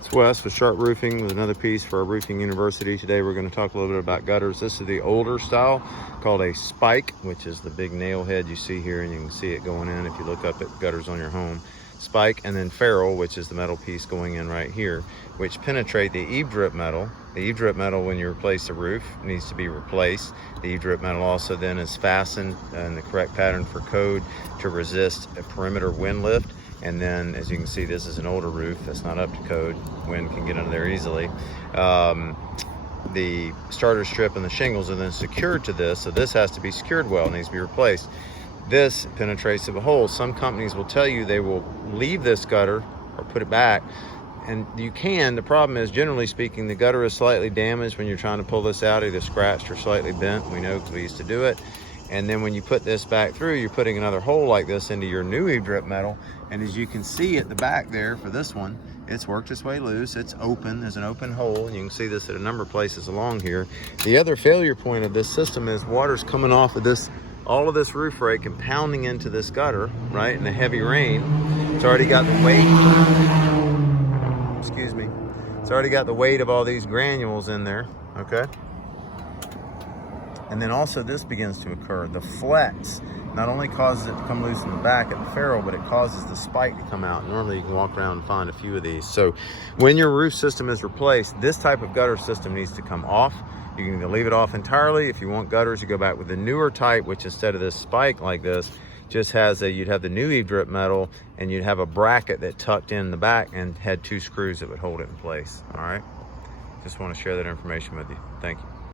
It's Wes with Sharpe Roofing with another piece for our Roofing University. Today we're going to talk a little bit about gutters. This is the older style called a Spike, which is the big nail head you see here, and you can see it going in if you look up at gutters on your home. Spike, and then Ferrule, which is the metal piece going in right here, which penetrate the eave drip metal. The eave drip metal, when you replace the roof, needs to be replaced. The eave drip metal also then is fastened in the correct pattern for code to resist a perimeter wind lift. And then, as you can see, this is an older roof that's not up to code. Wind can get under there easily. The starter strip and the shingles are then secured to this, so this has to be secured well, it needs to be replaced. This penetrates the hole. Some companies will tell you they will leave this gutter or put it back, and you can. The problem is, generally speaking, the gutter is slightly damaged when you're trying to pull this out, either scratched or slightly bent. We know because we used to do it. And then when you put this back through, you're putting another hole like this into your new eave drip metal. And as you can see at the back there for this one, it's worked its way loose. It's open, there's an open hole, and you can see this at a number of places along here. The other failure point of this system is water's coming off of this, all of this roof rake and pounding into this gutter, right, in the heavy rain. It's already got the weight, excuse me, it's already got the weight of all these granules in there, okay? And then also this begins to occur. The flex not only causes it to come loose in the back at the ferrule, but it causes the spike to come out. Normally you can walk around and find a few of these. So when your roof system is replaced, this type of gutter system needs to come off. You can either leave it off entirely. If you want gutters, you go back with the newer type, which instead of this spike like this, just has you'd have the new eave drip metal, and you'd have a bracket that tucked in the back and had two screws that would hold it in place. All right. Just want to share that information with you. Thank you.